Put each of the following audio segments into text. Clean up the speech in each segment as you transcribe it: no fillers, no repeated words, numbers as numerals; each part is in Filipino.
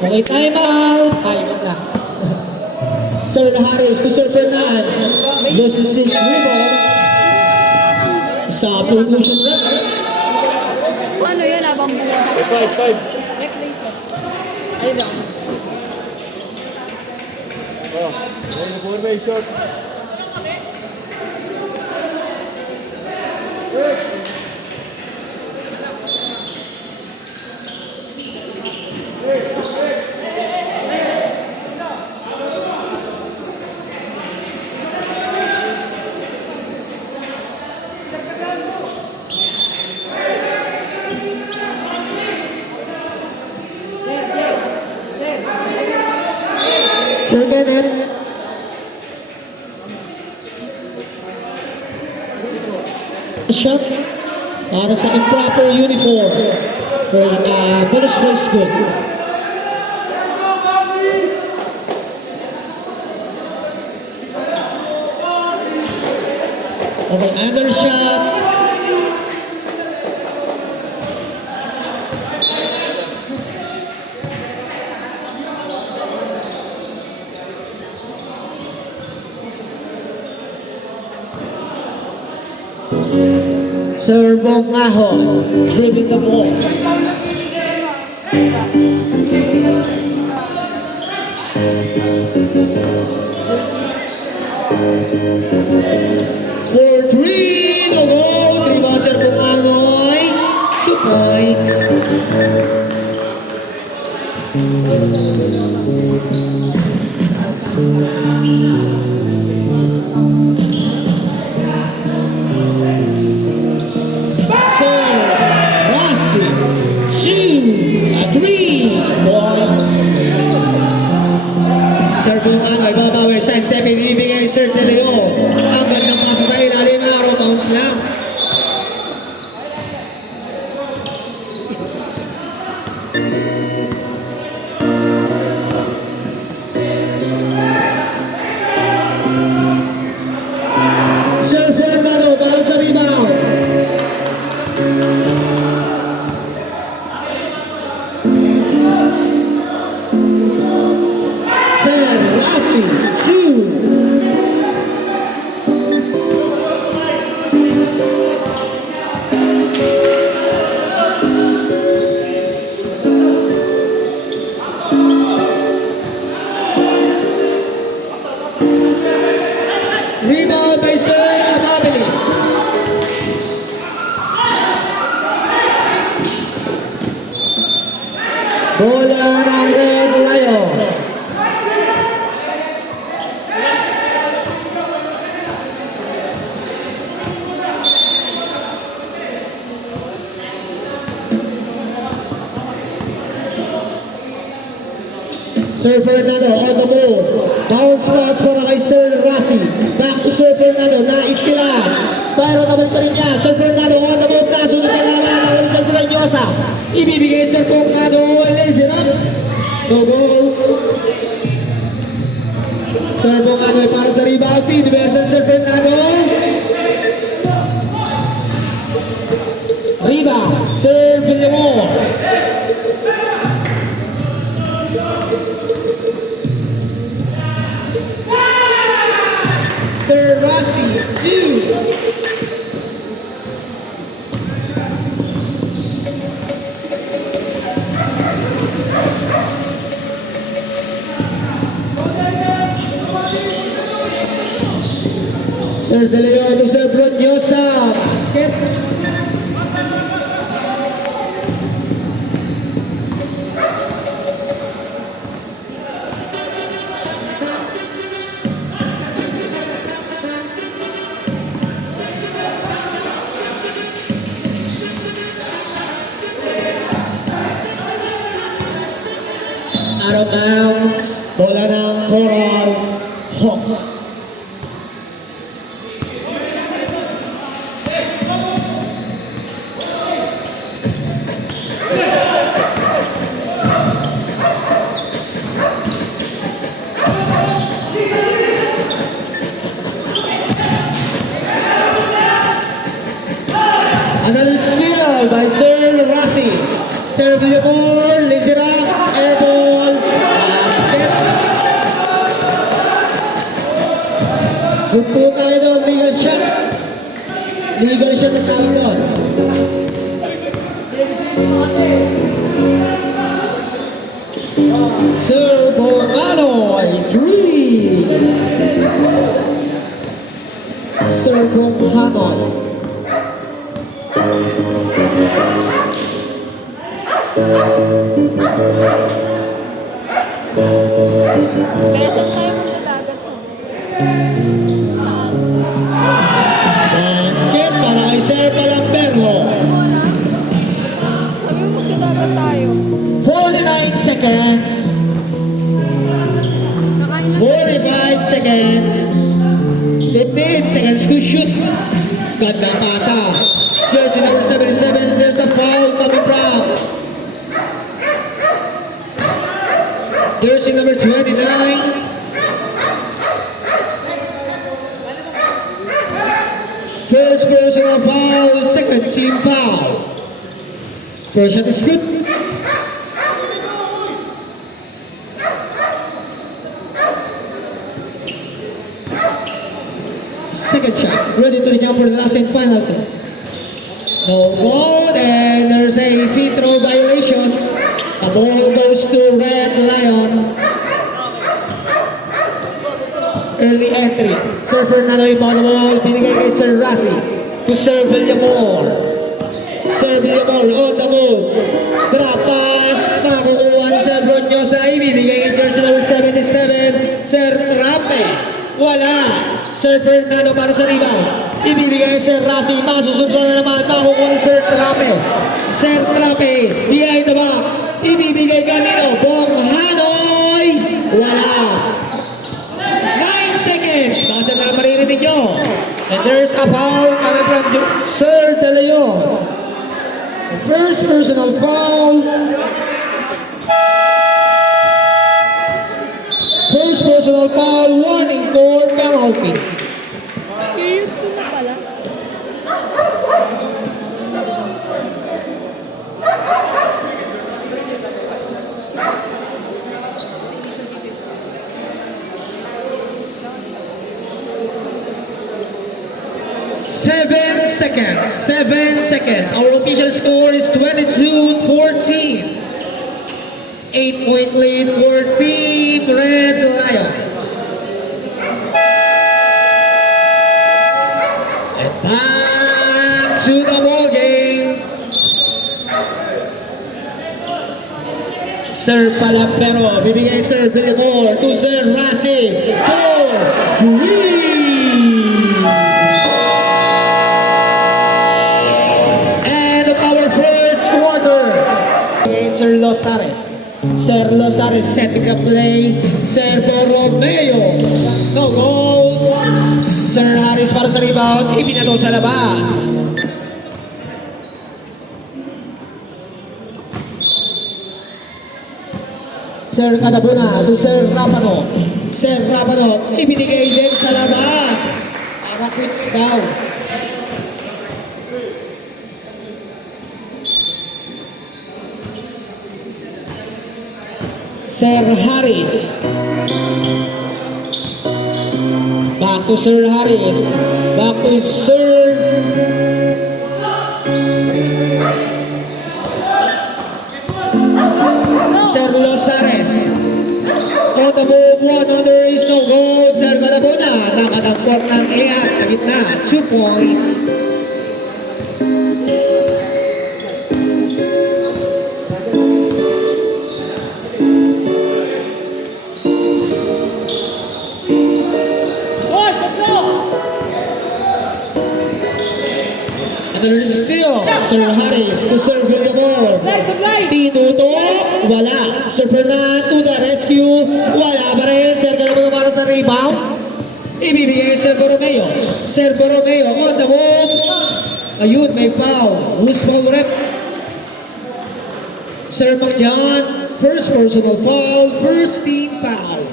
Okay, time out. Time out lang. Sir Harris to Sir Fernan. This is his rebound. Sa conclusion rep. Ano yan, abang buhay? 5. Replace it. Ayun lang. Oh, formation. Sir Kenneth. Shot para sa improper uniform for bonus place good. Okay, another shot. Sir Bongaho, dribbling the ball. For 3, no goal. 3 ba Sir Bongahoy? 2 points. Serbukan, nagbabawi, side step, inibigay Sir De Leon. Ang gandang pasa sa ilalim na araw, bounce lang. Sir Fernando para sa rebound. Rebound by Sir Amabilis. Bola ng Red Lion. Sir Fernando on the move. Bounce spots para kay Sir Rasi. Back to Sir Fernando. Naistilan. Pero naman pa rin niya. Sir Fernando on the move. Nasunod na naman ang Rizal Curanyosa. Ibibigay Sir Fernando. Lazy up. Go go. Sir Fernando para sa rebound. Feed versus Sir Fernando. Rebound. Sir Villamor. Sir Rossi, 2. Sir De Leon to Sir Brunyosa, basket. Out of bounds, bola ng Coral Hawks. Another steal by Sir Rossi. Sir Villamor, lazy rock, air ball. shot. Legal shot ang tawag doon. Sir Bongano ay 3. Sir Bongano. Kaya saan tayo magdadagat sa... Saan? Basket para kay Sir Palamberho. Wala. Sabi mo magdadagat tayo. 49 seconds. Nakain na. 45 seconds. 15 seconds to shoot. Gandang pasa. Jersey number 77. There's a foul coming from jersey number 29. First personal foul, second team foul. First shot is good. Second shot, ready to the count for the last and final two. No goal, and there's a free throw violation. The ball goes to Red Lion. Early entry. Sir Fernando yung ball, binigay kay Sir Rassi. To Sir Villamor. Sir Villamor on the move. Drop pass. Nakukuha ni Sir Bronyosa. Ibibigay kay jersey number 77. Sir Trape. Wala. Sir Fernando para sa rebound. Ibibigay kay Sir Rassi. Masusunod na naman. Nakukuha ni Sir Trape. Sir Trape. Behind the back. Ibibigay kanino. Bong Hanoy. Wala. 9 seconds. Basta na maririnig nyo. And there's a foul coming from Sir De Leon. First personal foul. First personal foul. Warning for penalty. Period 2 na pala. Seven seconds. Our official score is 22-14. 8-point lead for Team Red Lions. And back to the ball game. Sir Palapero, bibigay Sir Villamor to Sir Rassi. 4-3. Sir Losares. Sir Losares setting up play. Sir Borromeo. No goal. Sir Harris para sa rebound. Ibinato sa labas. Sir Cadabuna to Sir Rapano. Sir Rapano. Ibinigay din sa labas. Para quits down. Sir Harris. Back to Sir Harris. Back to Sir Losares. On the move, one under is no goal. Sir Calabona, nakatampot ng Eat sa gitna. 2 points. Another steal. Sir Harris to Sir Villamor. Tinutok. Wala. Sir Fernand to the rescue. Wala pa rin. Sir Calabona para sa rebound. Ibibigay Sir Borromeo. Sir Borromeo on the move. Ayun, may foul. Who's foul rep? Sir Macjan. First personal foul. First team foul.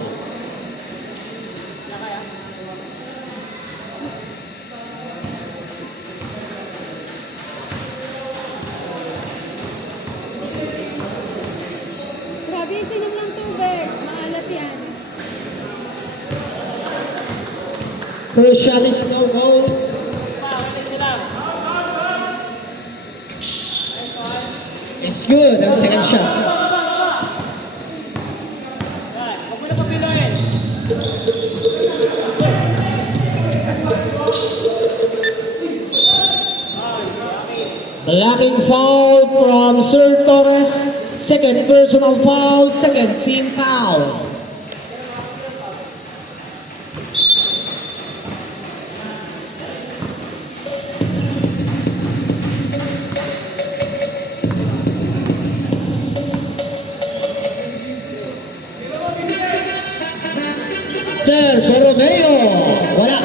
Grabe, sinom ng tubig. Maalat yan. First shot is no goal. It's good ang second shot. Blocking foul from Sir Torres. Second personal foul, second team foul. Sir Borromeo, wala.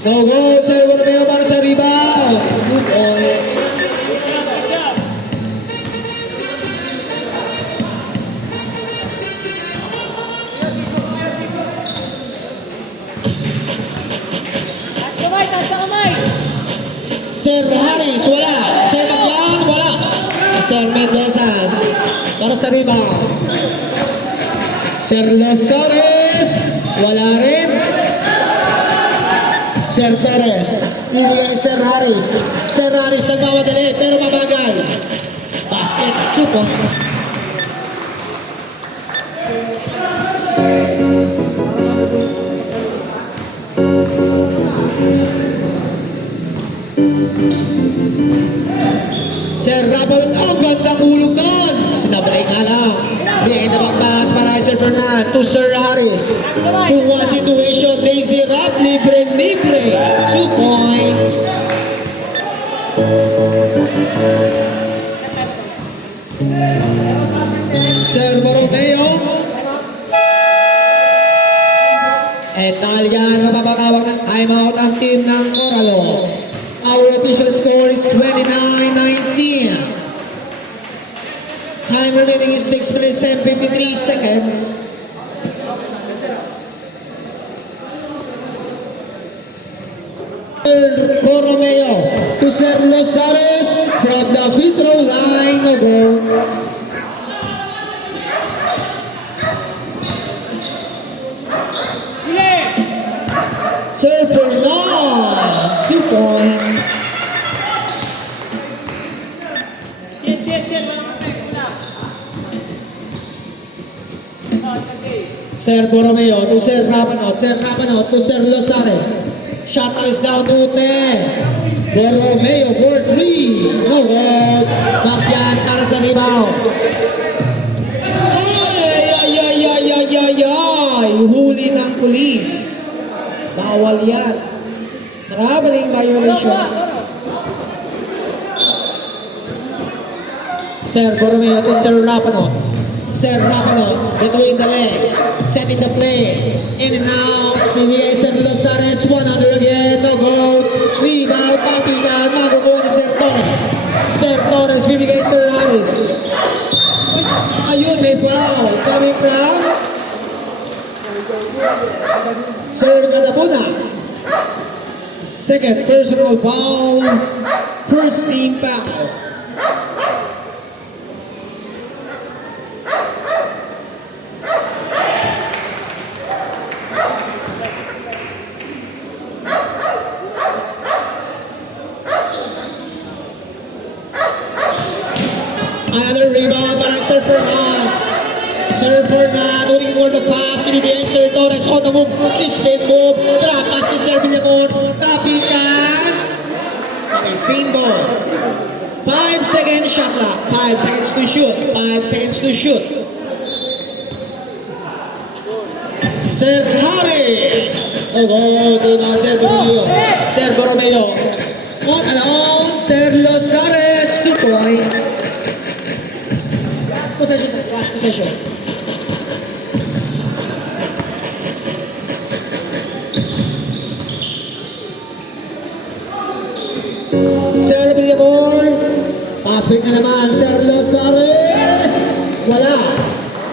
Go, Sir Borromeo para sa rebound. 2 points. Sir Harris, wala. Sir Magyan, wala. Sir Mendoza para sa rebound. Sir Losares, wala rin. Sir Torres, bibigay Sir Harris. Sir Harris nagmamadali pero mabagal. Basket, 2 points. Sir Rapol, ang gandang hulog doon. Sinabalay nga lang. Bigay na pass para kay Sir Fernand to Sir Harris. 2-1 situation, lazy rap, libre. 2 points. Sir Borromeo. At dahil yan, mapapatawag ng timeout ang team ng Moralos. Our official score is 29-19. Time remaining is 6 minutes and 53 seconds. Borromeo to Sir Losares from the free throw line. No goal. Sir Fernand, 2 points. Sir Borromeo to Sir Rapanot to Sir Losares. Shot is down to 10. Borromeo for 3. No good. Magyan para sa rebound. Ay! Huli ng pulis. Bawal yan. Traveling violation. Sir Borromeo to Sir Rapanot. Sir Rapanot between the legs. Setting the play. In and out. Bibigay Sir Losares. 1 under again. No goal. Rebound. Patigan. Makukuha ni Sir Torres. Sir Torres bibigay Sir Harris. Ayun, may foul. Coming from Sir Gadapuna. Second personal foul. First team foul. Another rebound para Sir Fernand. Sir Fernand looking for the pass. Ibibigay Sir Torres on the move. Spin move. Drop pass kay Sir Villamor. Kapitan. Okay, same ball. 5 seconds shot clock. 5 seconds to shoot. 5 seconds to shoot. Sir Harris. Oh, rebound Sir Borromeo. Sir Borromeo. On alone. Sir Losares. 2 points. Last possession. Sir Villamor. Pass break na naman. Sir Losares. Wala.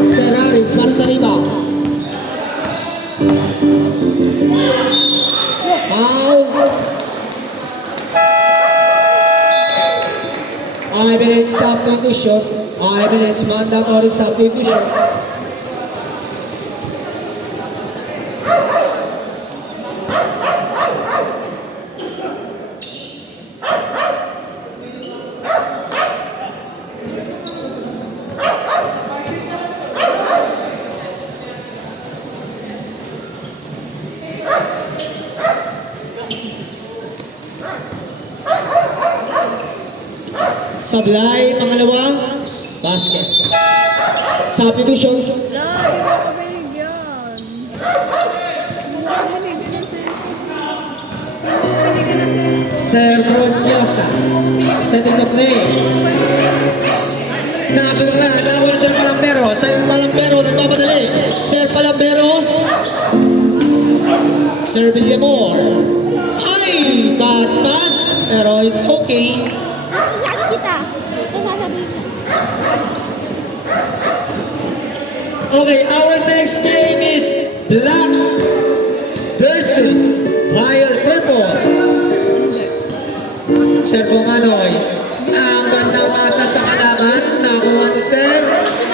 Sir Harris para sa rebound. Foul. 5 minutes substitution. 5 minutes mandatory substitution. Sablay, pangalawa, basket. Subdivision, Wala, di ba ako binigyan? Mura binigyan ng seso. Binigyan ng seso. Sir Bronyosa. Setting the play. Nakasunod na, nakawala Sir Palambero. Sir Palambero, nagpapadali. Sir Palambero. Sir Villamor. Ay, bad pass. Pero it's okay. Nakikita kita. Sasasabihin ko. Okay, our next game is Black versus Wild Purple. Sir Bonganoy, ang bandang masa sa kalaman, nakuha ni Sir,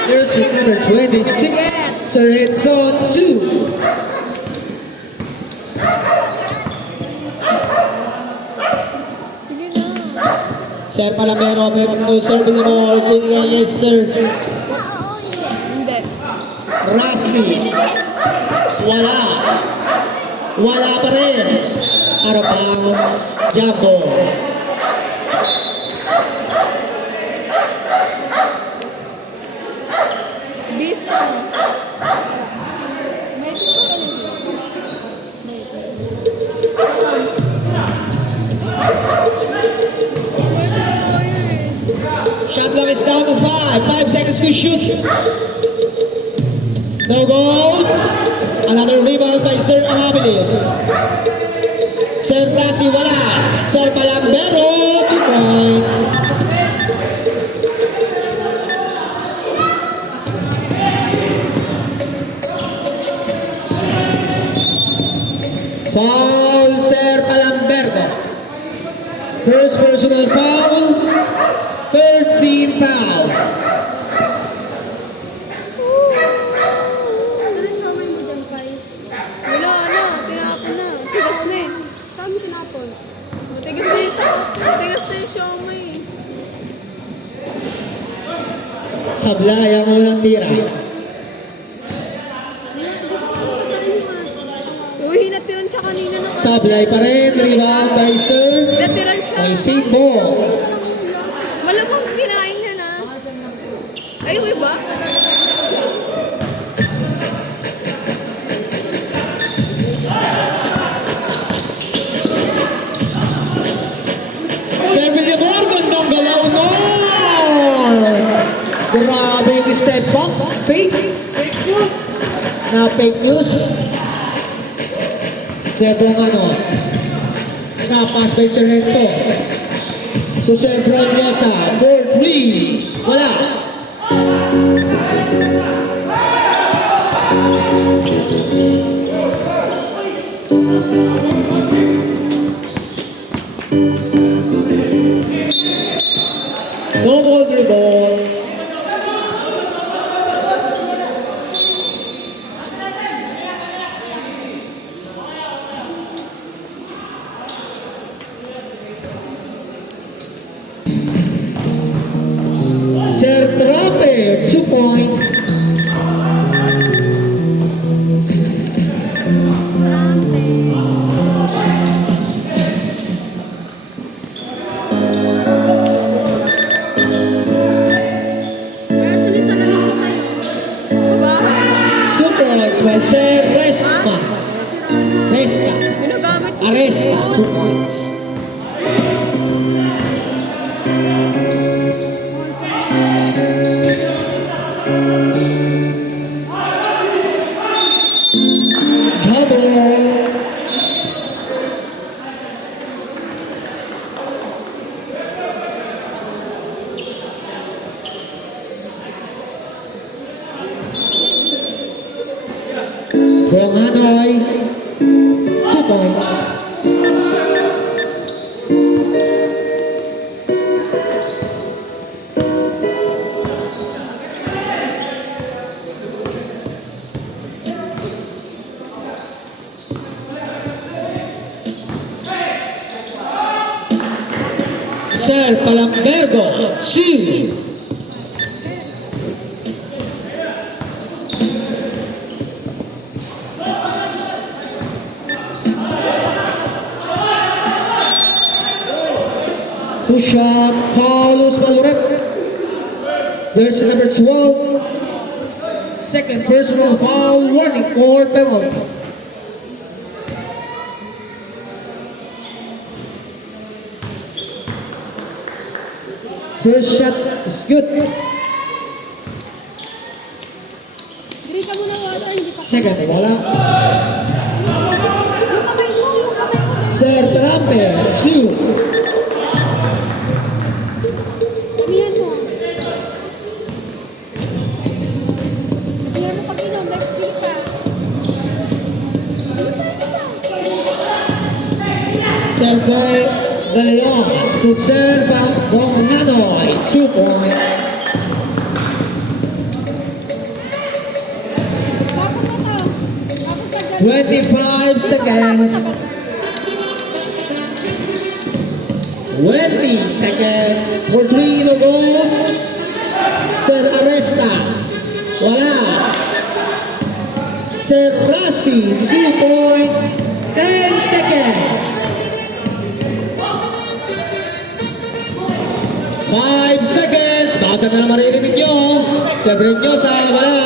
jersey number 26, Sir Edson 2. Sige na. Sir Palambero, may ito Sir Villamor, pinigay yes Sir Hindi. Rasi. Wala. Wala pa rin. Out of bounds, Jumbo. Beast lang. May ito pa ka lang. Shot clock is down to 5. 5 seconds to shoot. No goal. Another rebound by Sir Amabilis. Sir Rasi, wala. Sir Palambero, 2 point. Foul, Sir Palambero. First personal foul. Third team foul. Ano yung showman mo dyan, Kai? Wala na. Tinapon na. Tigas na eh. Saan mo sinapon? Matigas na yung matigas na yung siomay eh. Sablay ang unang tira. Uy, natiran siya kanina na. Sablay pa rin. Rebound by Sir. Natiran siya. By Sigbo. Malamang kinain niya na. Ay, uy ba? Sir Villamor, gandang galaw no! Grabe yung step back. Fake. Na fake news. Sir Bongano. Na-pass by Sir Renzo. To Sir Bronyosa. 4-3. Wala. No ball, your ball. Sir Trape, 2 points. Kaya tulisan na lang ko sa'yo. Bahay. 2 points by Sir Resma. Sira na. Resta. Ginagamit ko. Aresta, 2 points. Double. From Hanoi, 2 points. Sir Palambergo, 2. Push shot, foul, loose ball rep. Jersey number 12. Second personal foul, warning or penalty. First shot is good. Drink ka muna water, hindi pa. Second, wala. Yung kamay mo, yung kamay mo. Sir Trampe, 2. Damihan mo. Damihan mo pag inom, let's drink ka. Sir Corey De Leon to Sir Bong Hanoy, 2 points. Tapos na to. Tapos na dyan. 25 seconds. 20 seconds for 3 to go. Sir Aresta, wala. Sir Rasi, 2 points, 10 seconds. 5 seconds. Baka na naman maririnig nyo. Siyempre nyo sa wala.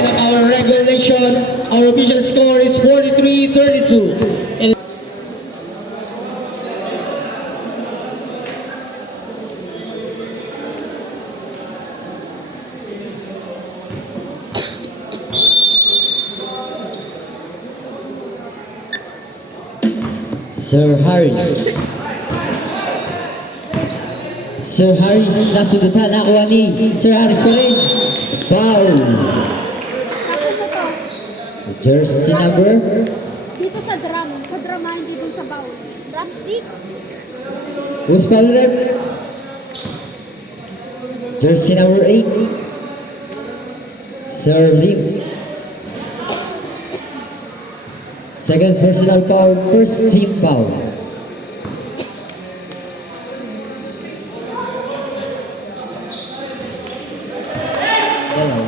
And our regulation, our official score is 43-32. Sir Harris. Sir Harris, nasudutan nakuha ni Sir Harris pa rin. Foul. Tapos na to. Jersey number Dito sa drum. Sa drum, hindi dun sa bowl. Drumstick. who's foul red? Jersey number 8. Sir Lim. Second personal foul, first team foul. Hello.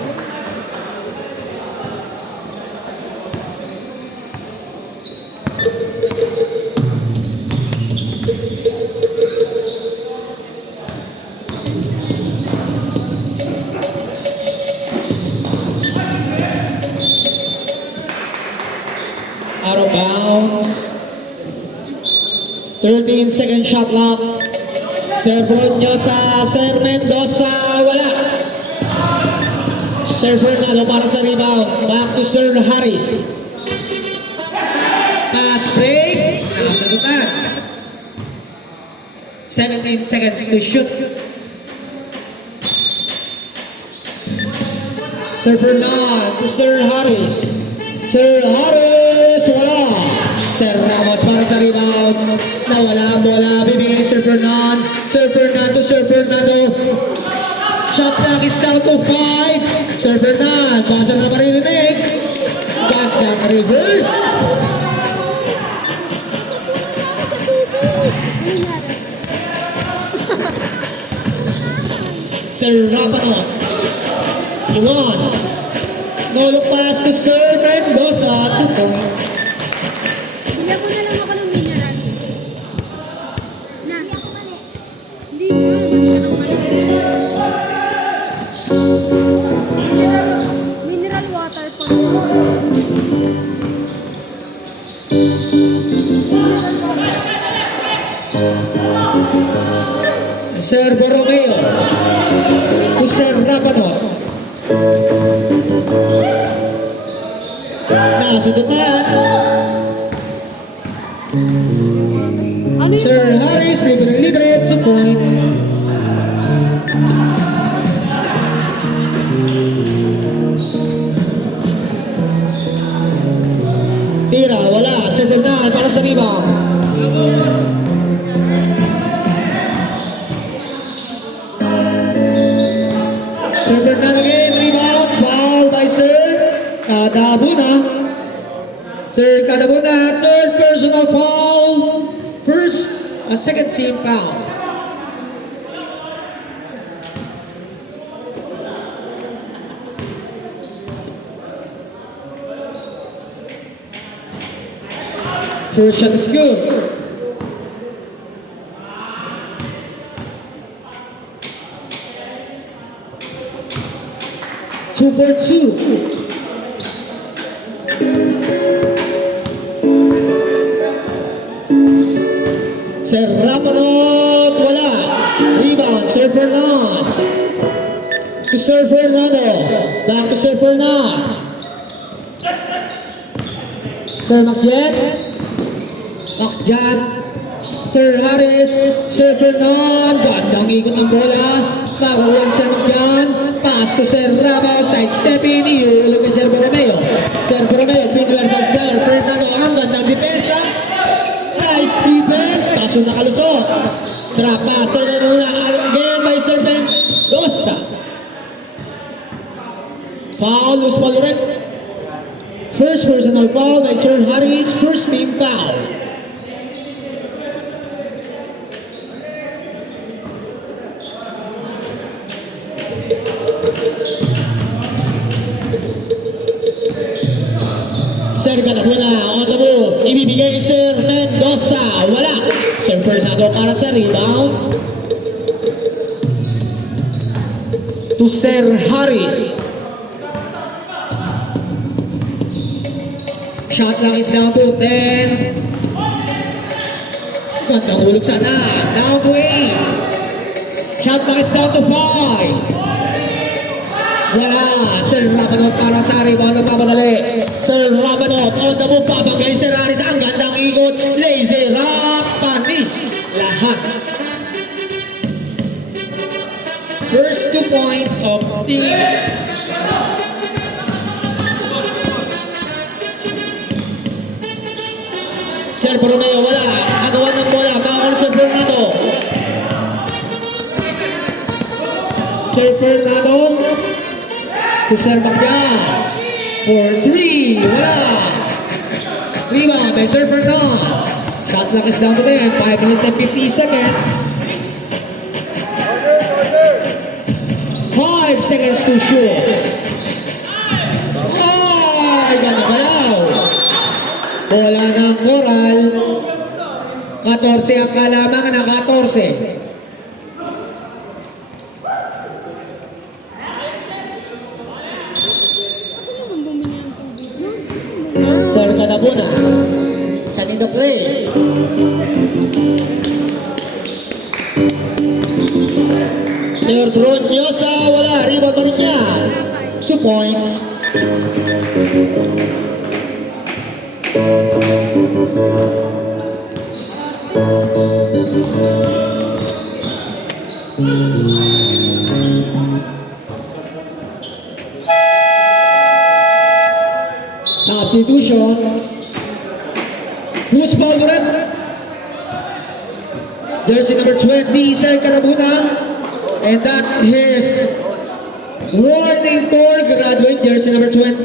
Out of bounds. 13-second shot clock. Sir Brunyosa, Sir Mendoza, wala. Sir Fernando para sa rebound. Back to Sir Harris. Pass break. Nakasagutan. 17 seconds to shoot. Sir Fernando to Sir Harris. Sir Harris, wala. Sir Ramos para sa rebound. Nawala bola. Bibigay Sir Fernando. Sir Fernando, Sir Fernando. Shot clock is down to 5. Sir Fernando, pasa na maririnig. Got that reverse. Sir Rapanot. Iwan. No look pass to Sir Mendoza. 2 points. Bigyan mo na lang ako ng mineral. Na. Hindi mo. Mineral water po. Sir Borromeo. To Sir Rapanot. Nasudutan. Ano yun? Sir Harris, libre-libre, 2 points. Tira, wala. Sir Bernal para sa rebound. Sir Bernal again, rebound. Foul by Sir Kadabuna. Sir Kadabuna, third personal foul. Second team foul. First shot is good. Two for two. Sir Ramanot, wala. Rebound, Sir Fernand. To Sir Fernando. Back to Sir Fernand. Sir Makyet. Makyat. Sir Harris. Sir Fernand. Gandang ikot ng bola. Makakuha Sir Makyat. Pass to Sir Ramos. Sidestepping. Iulog ni Sir Borromeo. Sir Borromeo. Pinware sa Sir Fernando. Ang gandang depensa. Nice defense. Kaso nakalusot. Trap pass. Sir Fernando. Again by Sir Mendoza. Foul. Loose ball rep. First personal foul by Sir Harris. First team foul. Sir Canabuena on the move. Ibibigay Sir Mendoza. Wala. Sir Fernando para sa rebound. To Sir Harris. Shot lang is down to 10. Gandang hulog sana. Down to 8. Shot lang is down to 5. Wala. Sir Rabanot para sa rebound ng papadali. Sir Rabanot on the move. Pabanggay Sir Harris. Ang gandang ikot. Lazy rock. Panis. Lahat. First 2 points of team. Sir Borromeo, wala. Agawan ng bola. Bawal Sir Fernando. Sir Fernando. To Sir Makyat. For 3. Wala. Rebound by Sir Fernando. Shot clock is down to 10. 5 minutes and 50 seconds. 5 seconds to shoot. Ay, ganda galaw. Bola ng Coral. 14 ang kalamangan ng 14. Ano naman bumili ng tubig yun? Sir Canabuna. Sa Nido Play. Sir Bronyosa, wala. Rebound pa rin niya. 2 points. Substitution. Loose ball rep. Jersey number 20, Sir Canabuna. And that is warning for graduate jersey number 20.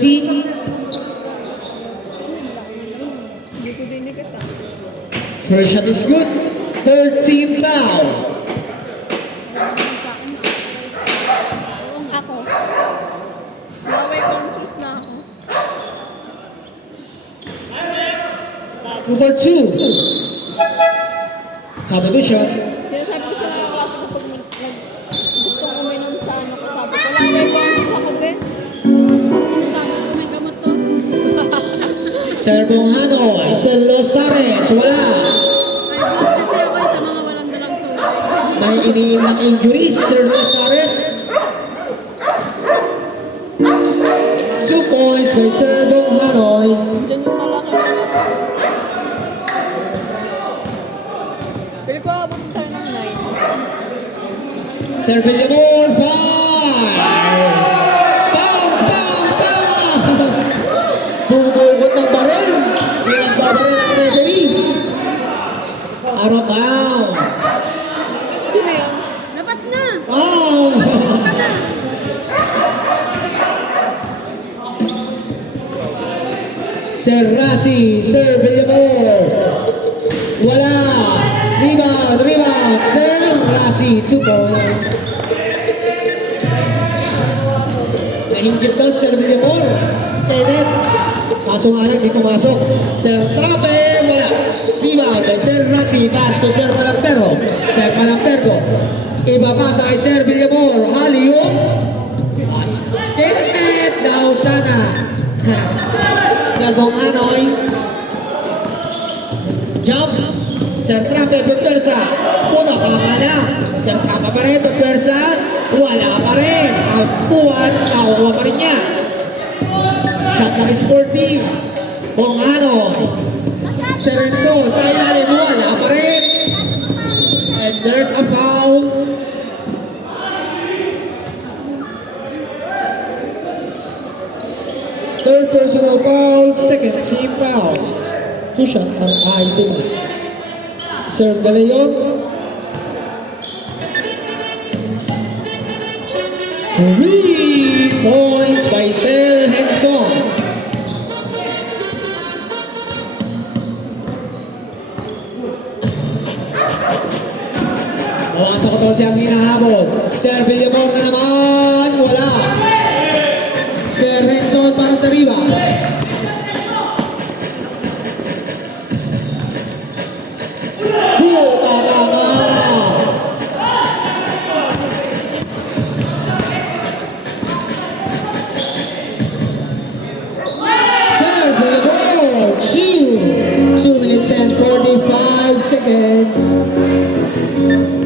Hindi ko din nakita. First shot is good. Third team foul. Ako. Naway conscious na ako. Number 2. Substitution. Sinasabi ko sa mga klase ko pag gustong uminom sa ano ko, sabi ko, naway conscious ako, be. Sinasabi ko, may gamot to. Sir Bonghanoy. Sir Losares. Wala. May blood kasi ako sa mga walang dalang tubig. May iniim ng injuries. Sir Losares. 2 points by Sir Bonghanoy. Diyan yung malaki na lang. Pili ko abutin tayo ng 9. Sir Villamor fires! Bang! Bang! Bang! Bumugot ng baril! Pinagbabaril ng referee! Out of bounds! Sino yun? Labas na! Wow! Labas ka na! Sir Rasi, Sir Villamor! Wala! Rebound! Rebound! Sir Rasi, 2 points! Nahinggit daw Sir Villamor! Tenet! Kaso nga lang, di pumasok. Sir Trape, wala. Rebound kay Sir Rasi, pass to Sir Malampero. Sir Malampero. Iba pa sa kay Sir Villamor. Halium. Basket daw sana. Sir Bong Anoy. Jump. Sir Trape, Persa. Puno ka pala. Sir Trape pa rin, Persa. Wala pa rin. Puwan, nakuha pa rin niya. Shot ng Sporting. Bong Anoy. Sir Renzo, sa ilalim, wala pa rin. And there's a foul. Third personal foul, second team foul. Two shot ng item. Sir De Leon. 3 points by Sir Henson. Bawas sa 14 ang hinahabol. Sir Villamor na naman. Wala. Sir Renson para sa Riva. Tama na. Sir Villamor. 2 minutes and 45 seconds.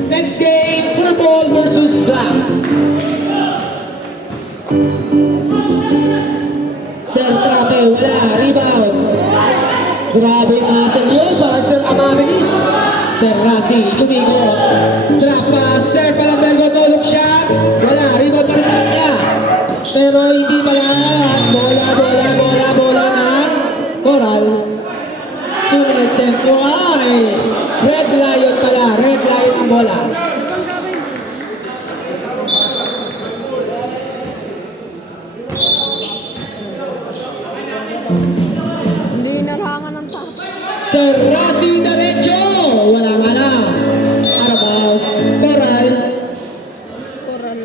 Next game, purple versus black. Sir Trape, wala. Rebound. Grabe na sa yun. Baka Sir Amabilis. Sir Rasi, lumigo. Drop pass. Sir Palambergo, tulog siya. Wala. Rebound pa rin naman niya. Pero hindi pala. Bola ng Coral. 2 minutes and 4. Ay! Red Lion pala. Red Lion ang bola. Hindi narangan ng top. Sir Rasi Derecho. Wala nga na. Arabaos. Coral. Coral.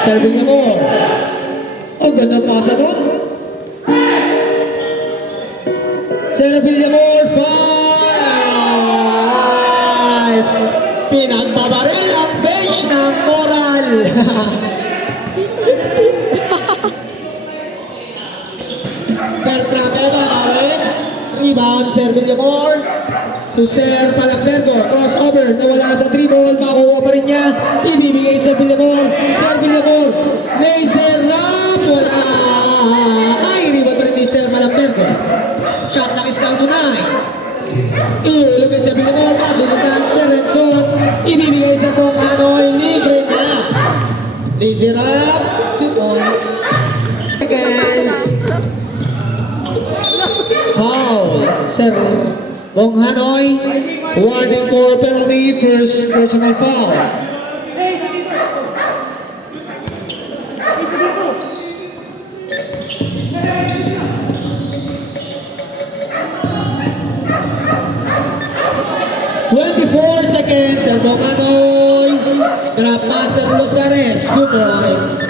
Sir Villamor. Ang ganda pasa doon. Sir Villamor fires. Pinagbabaril ang bench ng Coral. Sir Trape ba, Marek? Rebound, Sir Villamor. To Sir Palambergo. Crossover. Nawala sa dribble. Makuha pa rin niya. Ibibigay sa Villamor. Sir Villamor. Laser rap. Wala. Ay, rebound pa rin ni Sir Palambergo. Shot na scout to 9. Ilulog sa Villamor. Kasunod Sir Renson. Ibibigay sa Bong Anoy. Libre na. Laser rap. 2 points. Seconds. Foul. Sir Bong Hanoy, 1-4 penalty, first personal foul. Seconds, Sir Bong Hanoy, drop pass Sir Losares, 2 points.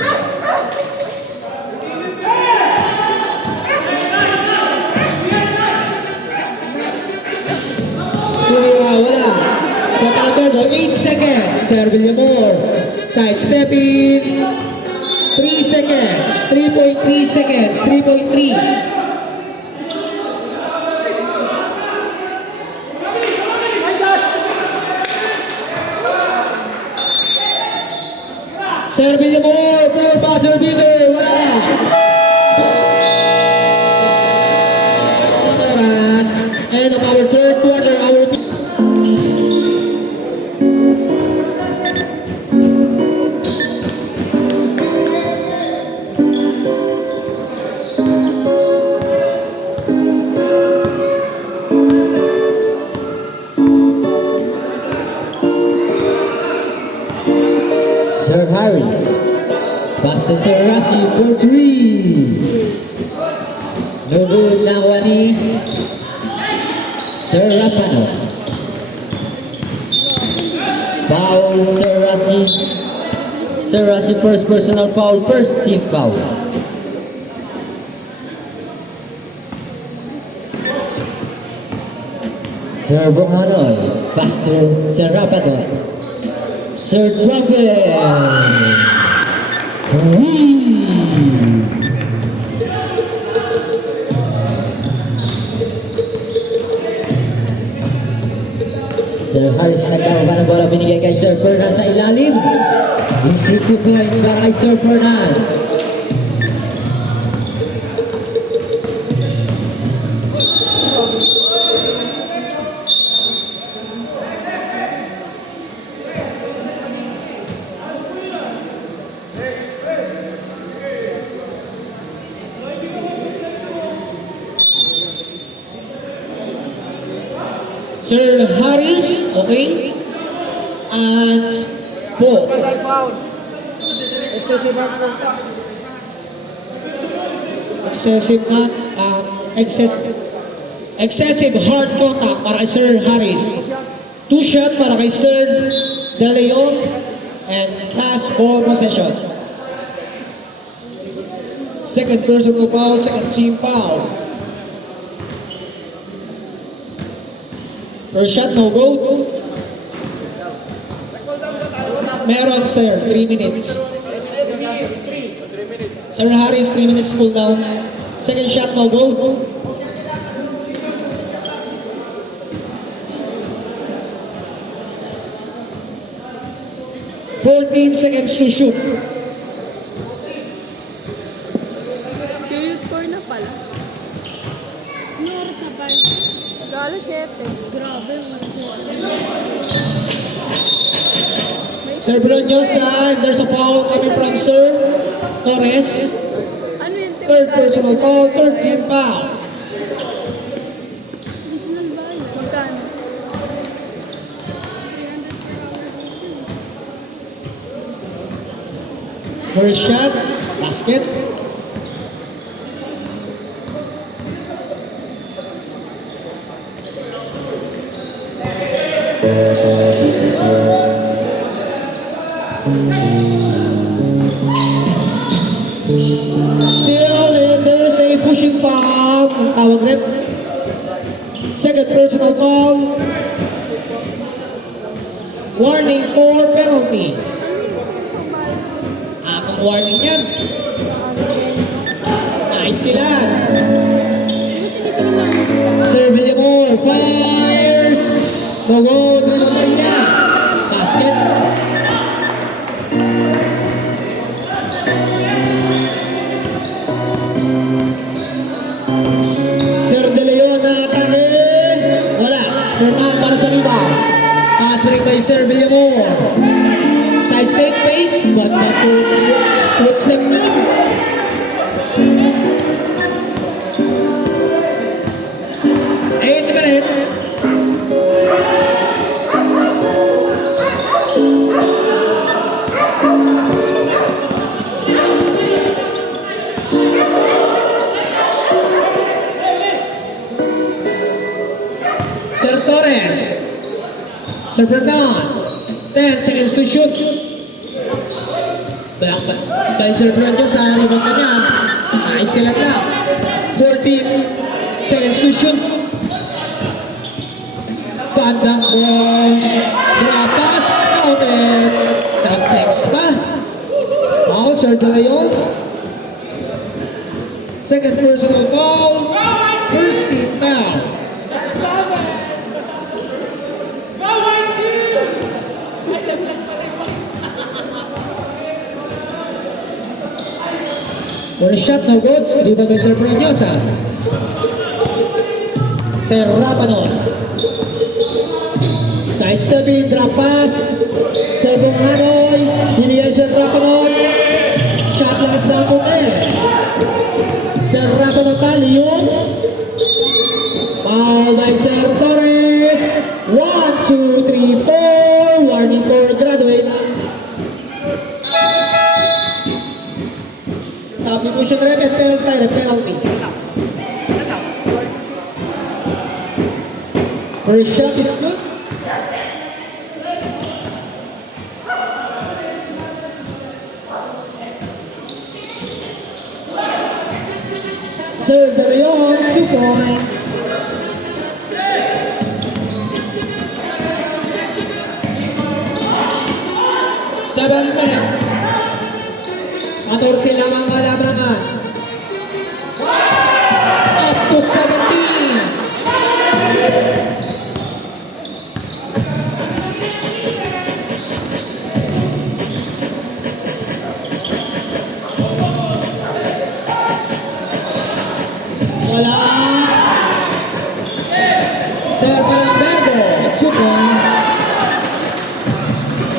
Wala. Sa Palambergo, 8 seconds. Sir Villamor. Side stepping. 3 seconds. 3.3 seconds. 3.3. Sir Villamor. 4 passer beater. Wala. Oras. End of our third quarter. Our Sir Harris. Pass to Sir Rasi for 3. Number Good nakuha ni Sir Rapano. Foul, Sir Rasi. Sir Rasi, first personal foul, first team foul. Sir Bonganoy, pass to Sir Rapano. Sir Trumpet. Sir Harris nagkaroon ng bola, binigay kay Sir Fernand sa ilalim. Easy 2 points para kay Sir Fernand. Sir Harris, okay? At po. Foul. Excessive hard Excessive hard contact para kay Sir Harris. 2 shot para kay Sir De Leon and pass ball possession. Second personal foul, second team foul. First shot, no go. Meron, sir, 3 minutes. Sir Harris, 3 minutes cool down. Second shot, no go. "14 seconds to shoot." Period 4 na pala. Ano oras na ba? Gala 7. Grabe, Sir Bronyosa, there's a foul coming from Sir Torres. Ano yun? Tim? Third personal foul, third team foul. additional ba yun? Magkano? 300 per hour. First shot, basket. Still, there's a pushing foul. Tawag rin. Second personal foul. Warning for penalty. Kung warning yan. Nice kilan. Sir Villamor fires. Togo, Trino Maria. Basket. Sir De Leon na atake. Wala. Fernand para sa rebound. Pass ring by Sir Villamor. Side step fake, but not foot step na. Eight minutes. Sir Torres. Sir Fernand. 10 seconds to shoot. Dahil Sir Fernando sa rebound na niya, nice nila na. 14 seconds to shoot. Bandang balls. Drapas, counted. Tag-text pa. Foul, Sir De Leon. Second personal foul. First team foul. First shot, no good. Rebound by Sir Prenyosa. Sir Rapanon. Side stepping, drop pass. Sir Bunghanoy. Binigay Sir Rapanon. Shot last lang po Sir Rapanon tali yun. Foul by Sir Torres. 1, 2, 3, 4. Warning for graduate. Sabi po siya rin, penalty. First shot is good. Serve De Leon, 2 points. Seven minutes. 14 lamang kalamangan. Up to 17. Wala. Serve ng Verbo, 2 points.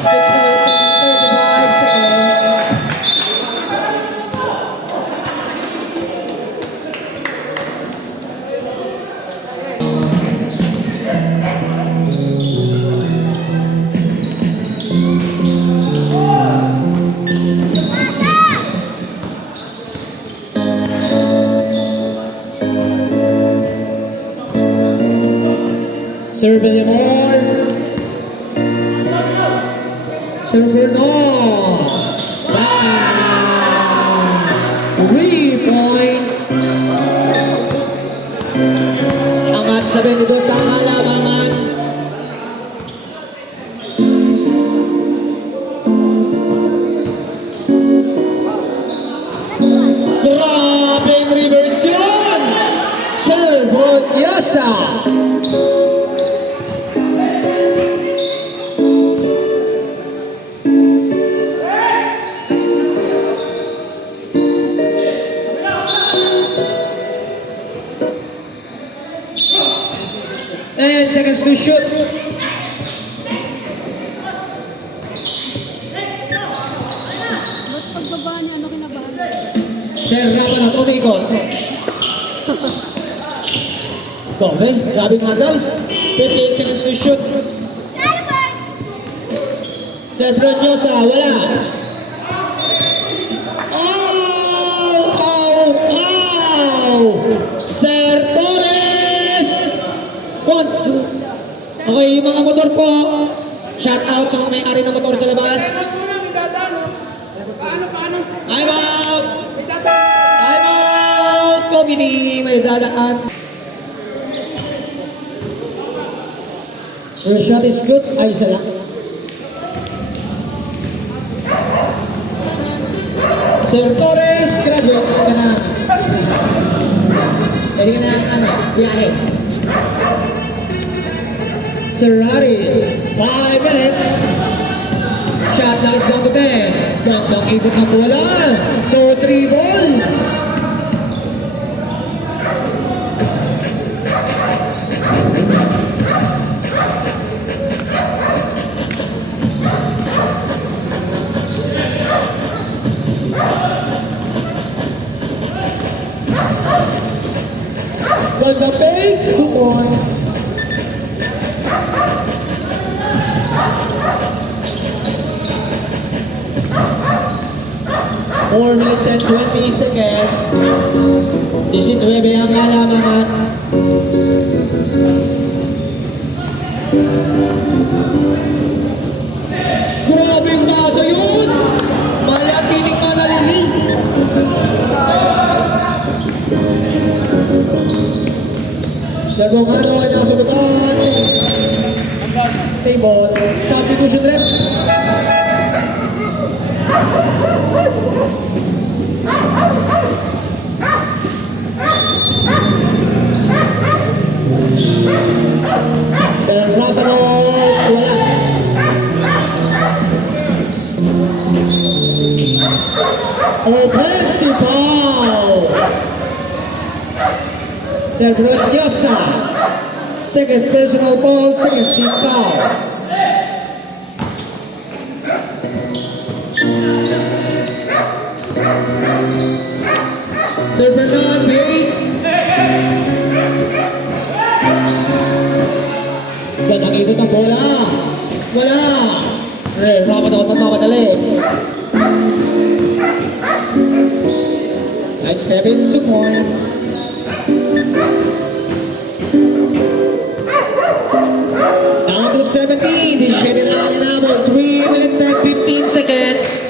6 minutes and 35 seconds. Serve Eleanor. Serve Bernard. Bang! 3 points. Angat sa 22 ang halamangan. Grabing reverse yun! Serve Yasa. Seconds to shoot. Ba't pagbaba niya, ano kinabahan? Sir, laban at umikos. Kobe, grabe mga guys. 58 seconds to shoot. Sir Bronyosa, wala. Sir Torres! 1, 2. Okay, yung mga motor po. Shout out sa mga may-ari ng motor sa labas. I'm out! I'm out! Committee, may dadaan. First shot is good. Ay, isa lang. Sir Torres, graduate ka na. Pwede ka na, biyahe. Sir Harris, 5 minutes. Shot lang is down to 10. Gandang ikot ng bola. No 3 ball. Ganda fake, 2 points. Four minutes and 20 seconds. 19 ang halamangan. Grabing basa yun! Malatining manalili. Sabong ano ay nasunutan. Save ball. Substitution rep. Rapano, wala. Offensive foul. Seguro Diosa. Second personal foul, second team foul. Sir Bernard, wait. Gandang ikot ang bola. Wala. Rapat ako magmamadali. Sidestep in 2 points. 17. Hindi nila inabot. 3 minutes and 15 seconds.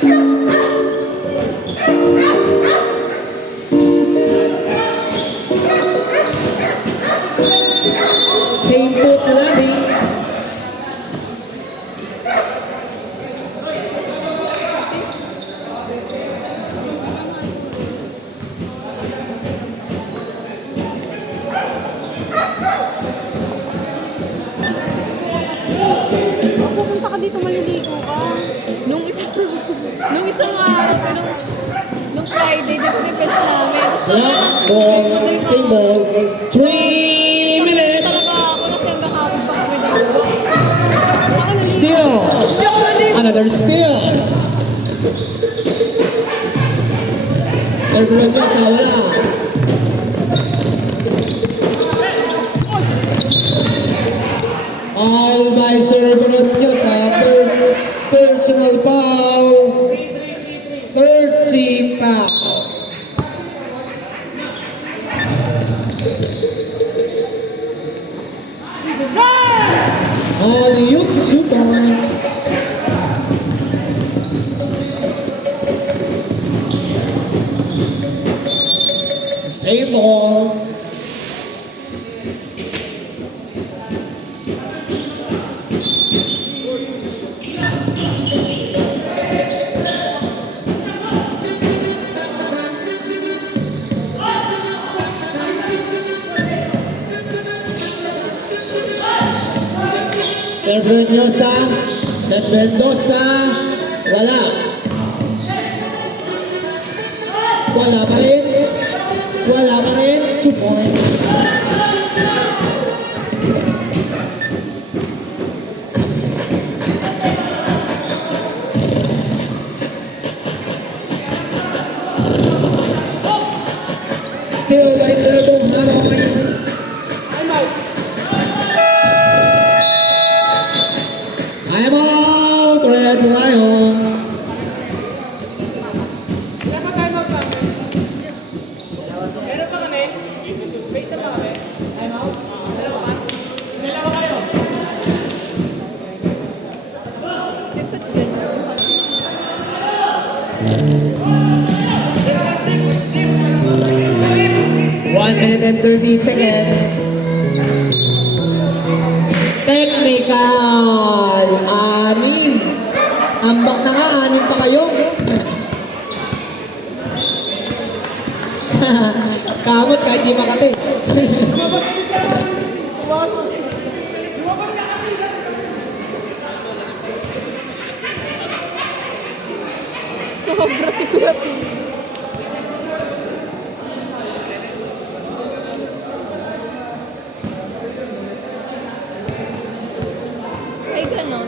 Same foot na natin. Kung pupunta ka dito, maliligo ka. Nung isang araw, nung Friday, defense namin. Lock ball. Same ball. 3 minutes. Talaga ako kasi ang nakapag pa kami dito. Steal. Another steal. Serve Lonyosa, wala. All by Serve Lonyosa. Third personal foul. Third team foul. All you 2 points. Same ball. Serve Mendoza, Serve Mendoza, wala. Wala pa rin. Wala pa rin. 2 points. Still by Servo Hanoi. I'm out, Red Lion. Dapat ganun. 1 minute and 30 seconds. Technical. 6. Ambak na nga, 6 pa kayo. Kamot kahit di makati. Sobra si Kuya P. Ay, ganon.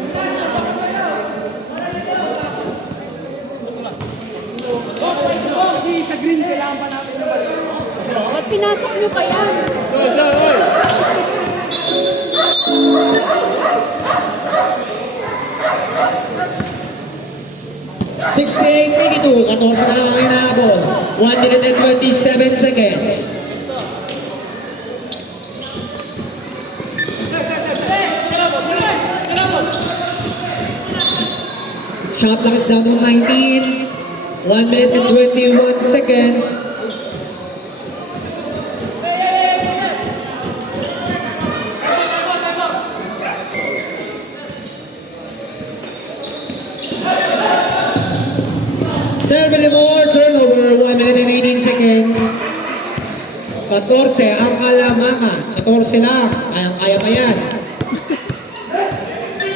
Kasi sa green, kailangan pa natin ng balik. Ba't pinasok niyo pa yan? 68-82, 14 na lang ang inaabot. 1 minute and 27 seconds. Shot clock is down to 19. 1 minute and 21 seconds. Serve Limor, turnover, 1 minute and 18 seconds. 14 ang kalamangan. 14 lang. Kaya pa yan.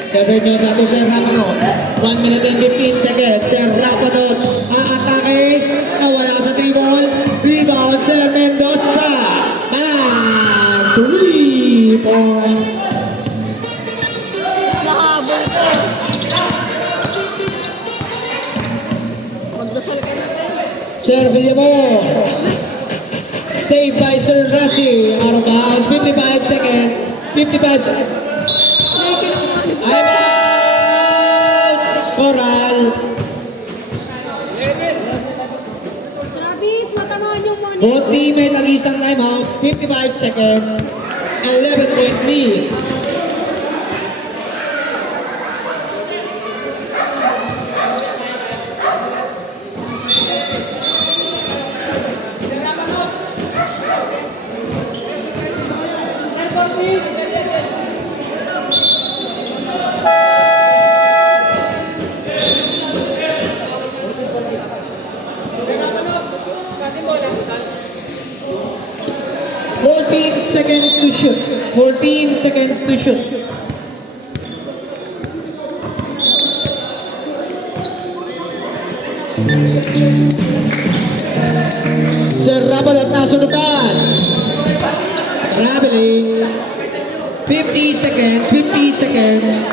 Serve nyo sa Sir Rapanot. 1 minute and 15 seconds. Sir Rapanot aatake. Nawala sa 3 ball. Rebound, Sir Mendoza. And 3 points. Mas nahabol ko. Magdasal ka na rin. Sir Villamor. Saved by Sir Rasi. Out of bounds. 55 seconds. 55 seconds. I'm out! Coral. Travis, matamaan yung money. Both team may nag-isang timeout. 55 seconds. 11.3. Fourteen seconds to shoot. 14 seconds to shoot. Sir Rabal at nasunutan. Traveling. 50 seconds, 50 seconds.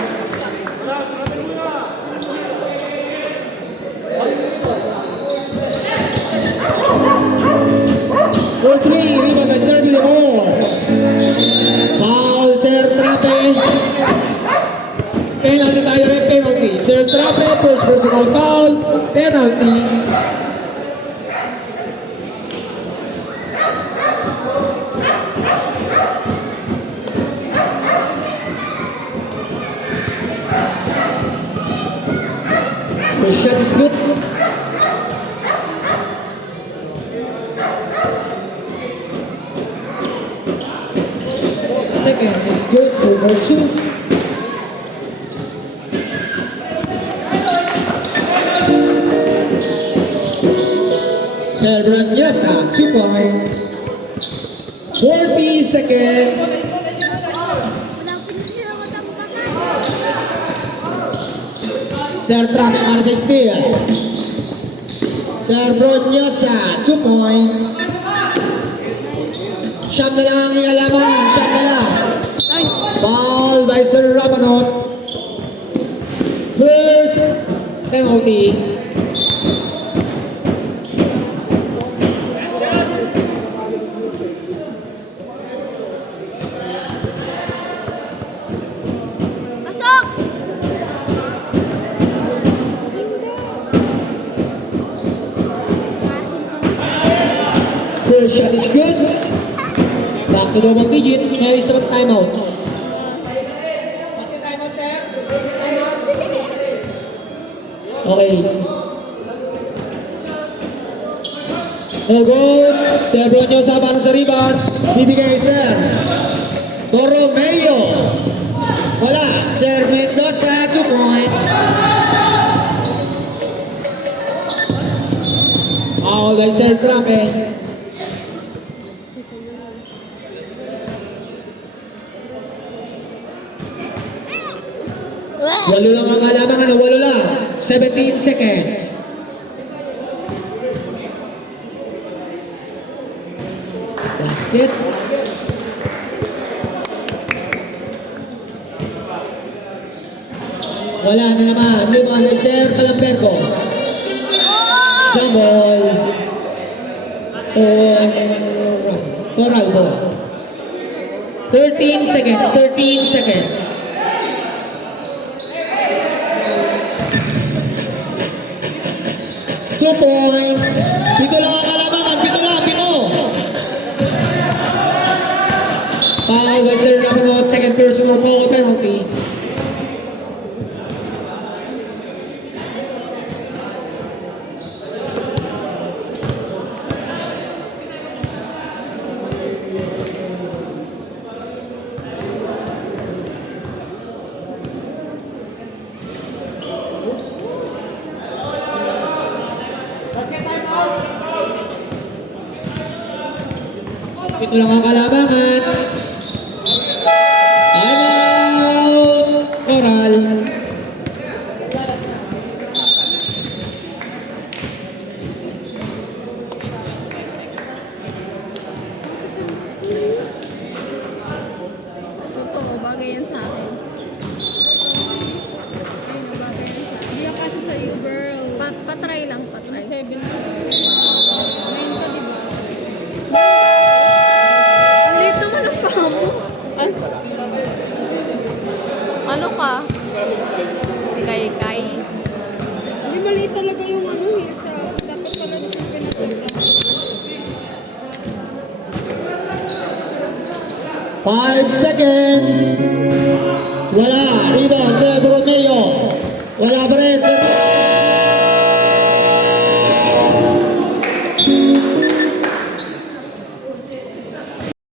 For three, rebound by Sir Villamor. Foul, Sir Trape. Penalty tayo rin, penalty. Sir Trape, first personal foul, penalty. The shot is good. Second is good over two. Celebrant Yasa, 2 points. 40 seconds. Walang pinitira mo sa bukakan. Sir Trape para sa steal. Sir Bronyosa, 2 points. Siyam na lang ang ialaman. Siyam na lang. Foul by Sir Rabanot. First penalty. Pasok! First shot is good. Back to double digit. May isa pang timeout. Okay. No good. Sir Bronyosa para sa rebound. Bibigay Sir Torromeo. Wala. Sir Mendoza, 2 points. Foul by Sir Trape. Walo lang ang kalamangan, walo lang. 17 seconds. Basket. Wala na naman. Lima ni Sir Calamberco. Jump ball. Coraldo. 13 seconds. 13 seconds. Two points. Pito lang ang kalamangan. Pito lang. Pito. Foul by Sir Rabanot. Second personal foul penalty. Pito lang ang kalamangan. Time out. Coral. Totoo, bagay yan sa akin. Ayun, bagay yan sa akin. Hindi ako kasi sa iyo, girl. Patry lang, patry. 7 ka. 9 ka, diba? Ang late naman ang paa mo. Ano ka? Si Kay. Hindi maliit talaga yung ano, Hilsa. Dapat pala yung pinasok. 5 seconds. Wala. Rebound. Sir Romeo. Wala pa rin. Sir